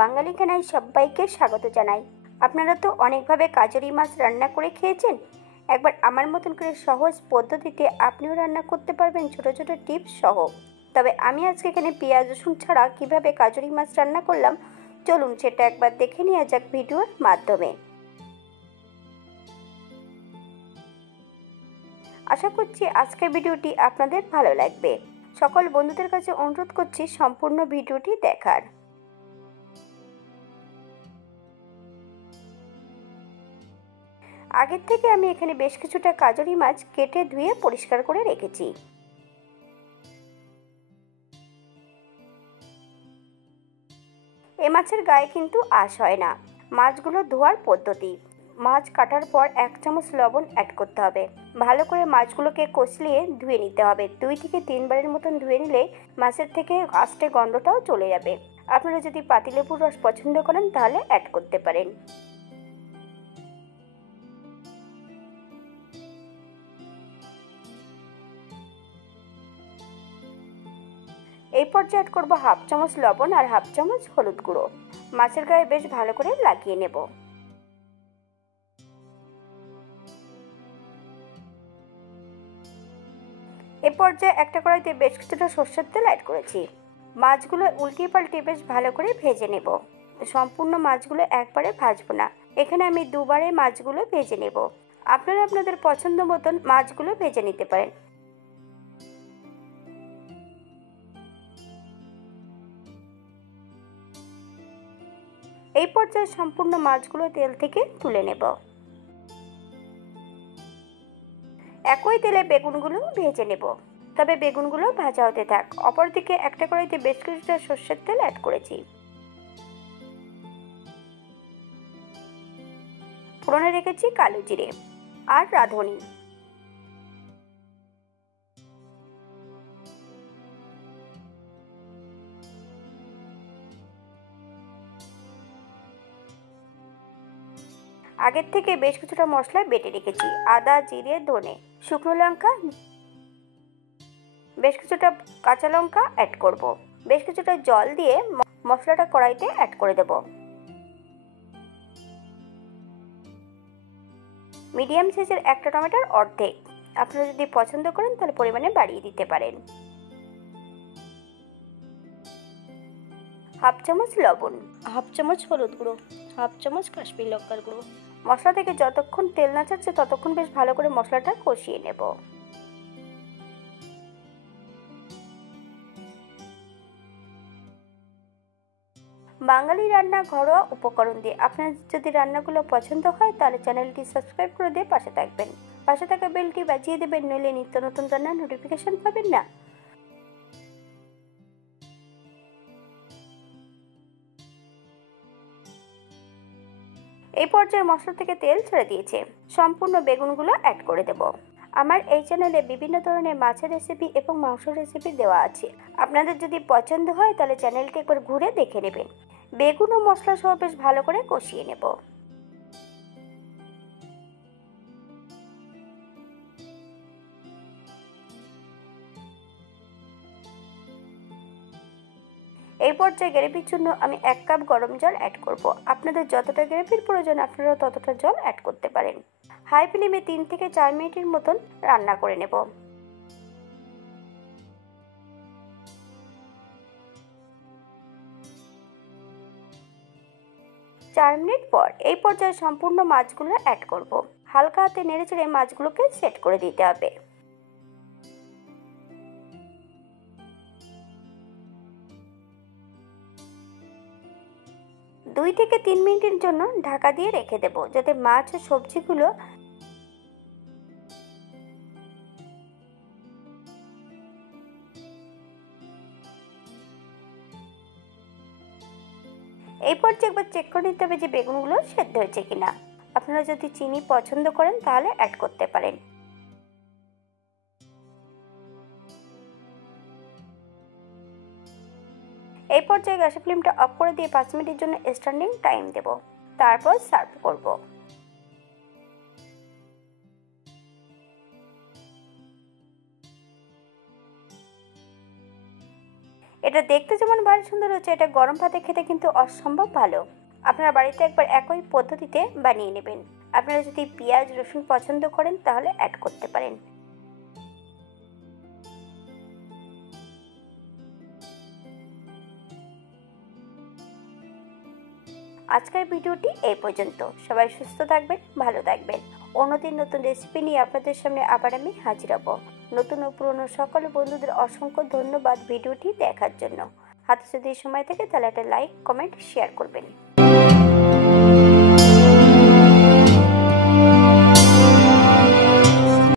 বাঙালি খানায় সবাইকে স্বাগত জানাই। আপনারা তো অনেকভাবে কাজরি মাছ রান্না করে খেয়েছেন। একবার আমার মতন করে সহজ পদ্ধতিতে আপনিও রান্না করতে পারবেন ছোট ছোট টিপস সহ। তবে আমি আজকে এখানে পেঁয়াজ রসুন ছাড়া কিভাবে কাজরি মাছ রান্না করলাম, চলুন সেটা একবার দেখে নেওয়া যাক ভিডিওর মাধ্যমে। আশা করছি আজকের ভিডিওটি আপনাদের ভালো লাগবে। সকল বন্ধুদের কাছে অনুরোধ করছি সম্পূর্ণ ভিডিওটি দেখার। আগের থেকে আমি এখানে বেশ কিছুটা কাজরি মাছ কেটে ধুয়ে পরিষ্কার করে রেখেছি। এ মাছের গায়ে কিন্তু আঁশ হয় না। মাছগুলো ধোয়ার পদ্ধতি: মাছ কাটার পর 1 চামচ লবণ অ্যাড করতে হবে। ভালো করে মাছগুলোকে কষলিয়ে ধুয়ে নিতে হবে। 2 থেকে 3 বারের মতন ধুয়ে নিলে মাছের থেকে আষ্টে গন্ধটাও চলে যাবে। আপনারা যদি পাতিলেবুর রস পছন্দ করেন তাহলে অ্যাড করতে পারেন। এই পর্যায়ে অ্যাড করবো 1/2 চামচ লবণ আর 1/2 চামচ হলুদ গুঁড়ো। মাছের গায়ে বেশ ভালো করে লাগিয়ে নেব। এ পর্যায়ে একটা কড়াইতে বেশ কিছুটা সর্ষের তেল অ্যাড করেছি। মাছগুলো উল্টিয়ে পাল্টিয়ে বেশ ভালো করে ভেজে নেব। সম্পূর্ণ মাছগুলো একবারে ভাজবো না, এখানে আমি দুবারে মাছগুলো ভেজে নেব। আপনারা আপনাদের পছন্দ মতন মাছগুলো ভেজে নিতে পারেন। এই পর্যায়ে সম্পূর্ণ মাছগুলো তেল থেকে তুলে নেব। একই তেলে বেগুনগুলো ভেজে নেব, তবে বেগুনগুলো ভাজা হতে থাক। অপরদিকে একটা কড়াইতে বেশ কিছুটা সর্ষের তেল অ্যাড করেছি। ফোড়নে রেখেছি কালো জিরে আর রাঁধুনি। আগের থেকে বেশ কিছুটা মশলা বেটে রেখেছি: আদা, জিরে, ধনে, শুকনো লঙ্কা, বেশ কিছুটা কাঁচা লঙ্কা অ্যাড করব। বেশ কিছুটা জল দিয়ে মশলাটা কড়াইতে অ্যাড করে দেব। মিডিয়াম সাইজের একটা টমেটোর অর্ধেক। আপনারা যদি পছন্দ করেন তাহলে পরিমাণে বাড়িয়ে দিতে পারেন। 1/2 চামচ লবণ, 1/2 চামচ হলুদ গুঁড়ো, 1/2 চামচ কাশ্মীরি লঙ্কার গুঁড়ো। মশলা থেকে যতক্ষণ তেল না ছাড়ছে ততক্ষণ বেশ ভালো করে মশলাটা কষিয়ে নেব। বাঙালি রান্না ঘরোয়া উপকরণ দিয়ে আপনার যদি রান্নাগুলো পছন্দ হয় তাহলে চ্যানেলটি সাবস্ক্রাইব করে দিয়ে পাশে থাকবেন। পাশে থাকা বেলটি বাজিয়ে দেবেন, নইলে নিত্য নতুন রান্নার নোটিফিকেশন পাবেন না। এই পর্যায়ে মশলা থেকে তেল ছেড়ে দিয়েছে। সম্পূর্ণ বেগুনগুলো অ্যাড করে দেব। আমার এই চ্যানেলে বিভিন্ন ধরনের মাছের রেসিপি এবং মাংসের রেসিপি দেওয়া আছে। আপনাদের যদি পছন্দ হয় তাহলে চ্যানেলটি একবার ঘুরে দেখে নেবেন। বেগুন ও মশলা সহ বেশ ভালো করে কষিয়ে নেব। এই পর্যায়ে গ্রেভির জন্য আমি 1 কাপ গরম জল অ্যাড করব। আপনাদের যতটা গ্রেভির প্রয়োজন আপনারা ততটা জল অ্যাড করতে পারেন। হাই ফ্লেমে 3 থেকে 4 মিনিটের মতন রান্না করে নেব। 4 মিনিট পর এই পর্যায়ে সম্পূর্ণ মাছগুলো অ্যাড করব। হালকা হাতে নেড়ে চেড়ে মাছগুলোকে সেট করে দিতে হবে। 2 থেকে 3 মিনিটের জন্য ঢাকা দিয়ে রেখে দেব, যাতে মাছ ও সবজিগুলো এই পর্যায়ে একবার চেক করে নিতে হবে যে বেগুনগুলো সেদ্ধ হয়েছে কিনা। আপনারা যদি চিনি পছন্দ করেন তাহলে অ্যাড করতে পারেন। এই পর্যায়ে গ্যাসের ফ্লেমটা অফ করে দিয়ে 5 মিনিটের জন্য স্ট্যান্ডিং টাইম দেব। তারপর সার্ভ করব। এটা দেখতে যেমন ভারী সুন্দর হচ্ছে, এটা গরম ভাতে খেতে কিন্তু অসম্ভব ভালো। আপনারা বাড়িতে একবার একই পদ্ধতিতে বানিয়ে নেবেন। আপনারা যদি পেঁয়াজ রসুন পছন্দ করেন তাহলে অ্যাড করতে পারেন। আজকের ভিডিওটি এই পর্যন্ত। সবাই সুস্থ থাকবেন, ভালো থাকবেন। অন্যদিন নতুন রেসিপি নিয়ে আপনাদের সামনে আবার আমি হাজির হব। নতুন ও পুরনো সকল বন্ধুদের অসংখ্য ধন্যবাদ ভিডিওটি দেখার জন্য। হাতে যদি সময় থাকে তাহলে একটা লাইক, কমেন্ট, শেয়ার করবেন।